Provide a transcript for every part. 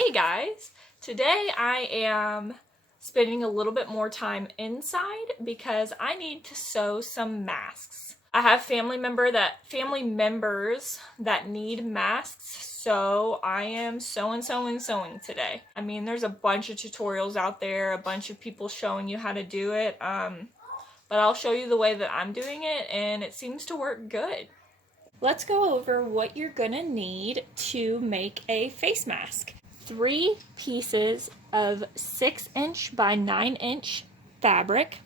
Hey guys, today I am spending a little bit more time inside because I need to sew some masks. I have family members that need masks, so I am sewing today. I mean, there's a bunch of tutorials out there, a bunch of people showing you how to do it, but I'll show you the way that I'm doing it, and it seems to work good. Let's go over what you're gonna need to make a face mask. 3 pieces of 6" by 9" fabric,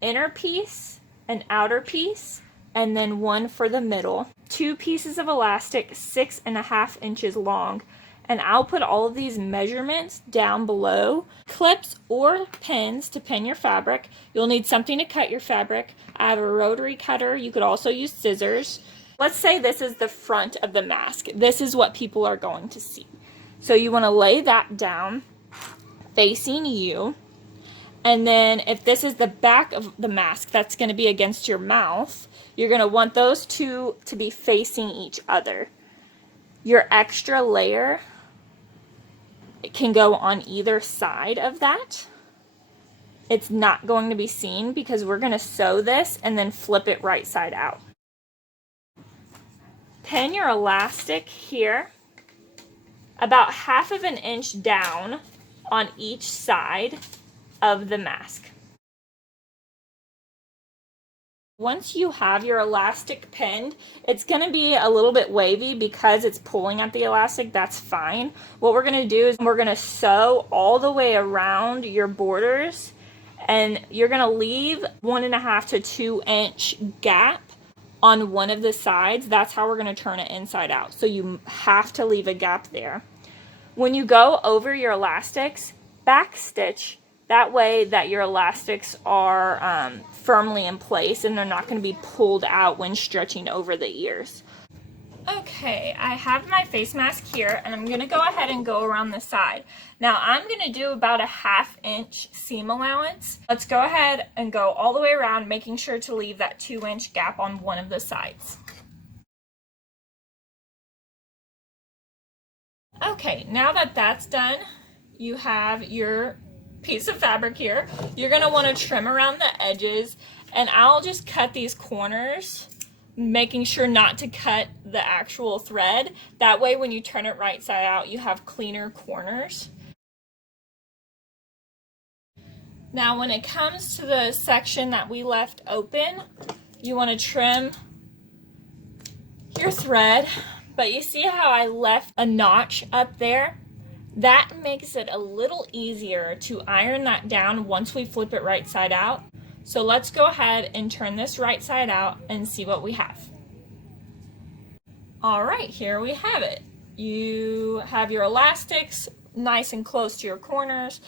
inner piece, an outer piece, and then one for the middle. 2 pieces of elastic 6.5 inches long, and I'll put all of these measurements down below. Clips or pins to pin your fabric. You'll need something to cut your fabric. I have a rotary cutter. You could also use scissors. Let's say this is the front of the mask. This is what people are going to see. So you want to lay that down facing you. And then if this is the back of the mask, that's going to be against your mouth. You're going to want those two to be facing each other. Your extra layer can go on either side of that. It's not going to be seen because we're going to sew this and then flip it right side out. Pin your elastic here about 1/2 inch down on each side of the mask. Once you have your elastic pinned, it's going to be a little bit wavy because it's pulling at the elastic. That's fine. What we're going to do is we're going to sew all the way around your borders, and you're going to leave 1.5 to 2 inch gap on one of the sides. That's how we're going to turn it inside out. So you have to leave a gap there. When you go over your elastics, back stitch. That way that your elastics are firmly in place and they're not going to be pulled out when stretching over the ears. Okay, I have my face mask here, and I'm going to go ahead and go around the side. Now I'm going to do about a 1/2 inch seam allowance. Let's go ahead and go all the way around, making sure to leave that 2 inch gap on one of the sides. Okay, now that that's done, you have your piece of fabric here. You're going to want to trim around the edges, and I'll just cut these corners, making sure not to cut the actual thread. That way when you turn it right side out, you have cleaner corners. Now when it comes to the section that we left open, you want to trim your thread, but you see how I left a notch up there? That makes it a little easier to iron that down once we flip it right side out. So let's go ahead and turn this right side out and see what we have. All right, here we have it. You have your elastics nice and close to your corners.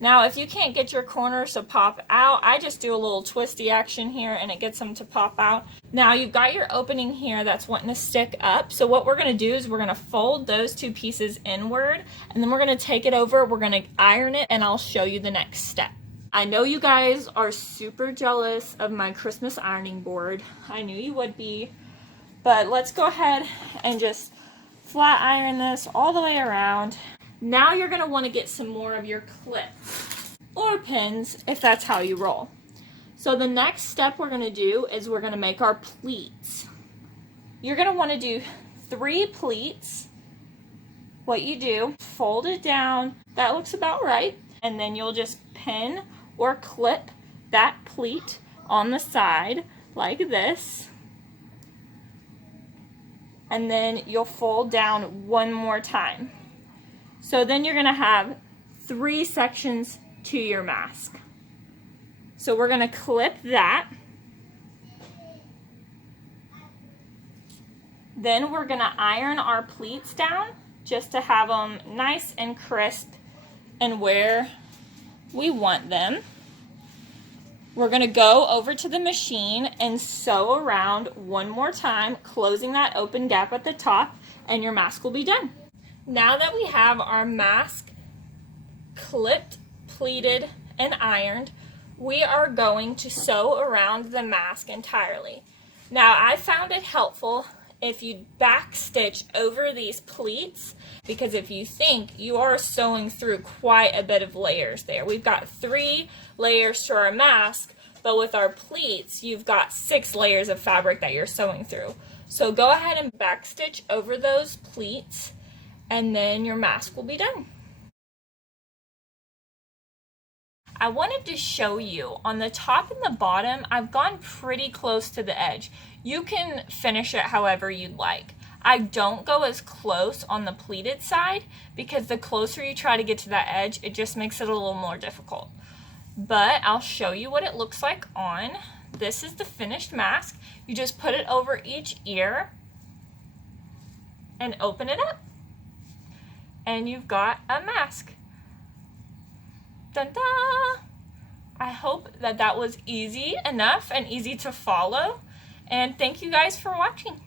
Now, if you can't get your corners to pop out, I just do a little twisty action here and it gets them to pop out. Now, you've got your opening here that's wanting to stick up. So what we're going to do is we're going to fold those 2 pieces inward, and then we're going to take it over, we're going to iron it, and I'll show you the next step. I know you guys are super jealous of my Christmas ironing board. I knew you would be. But let's go ahead and just flat iron this all the way around. Now you're going to want to get some more of your clips or pins if that's how you roll. So the next step we're going to do is we're going to make our pleats. You're going to want to do 3 pleats. What you do, fold it down. That looks about right. And then you'll just pin or clip that pleat on the side like this. And then you'll fold down one more time. So then you're going to have 3 sections to your mask. So we're going to clip that. Then we're going to iron our pleats down just to have them nice and crisp and where we want them. We're going to go over to the machine and sew around one more time, closing that open gap at the top, and your mask will be done. Now that we have our mask clipped, pleated, and ironed, we are going to sew around the mask entirely. Now, I found it helpful if you back stitch over these pleats, because if you think, you are sewing through quite a bit of layers there. We've got 3 layers to our mask, but with our pleats, you've got 6 layers of fabric that you're sewing through. So go ahead and back stitch over those pleats, and then your mask will be done. I wanted to show you on the top and the bottom, I've gone pretty close to the edge. You can finish it however you'd like. I don't go as close on the pleated side because the closer you try to get to that edge, it just makes it a little more difficult. But I'll show you what it looks like on. This is the finished mask. You just put it over each ear and open it up. And you've got a mask. Dun-da! I hope that that was easy enough and easy to follow. And thank you guys for watching.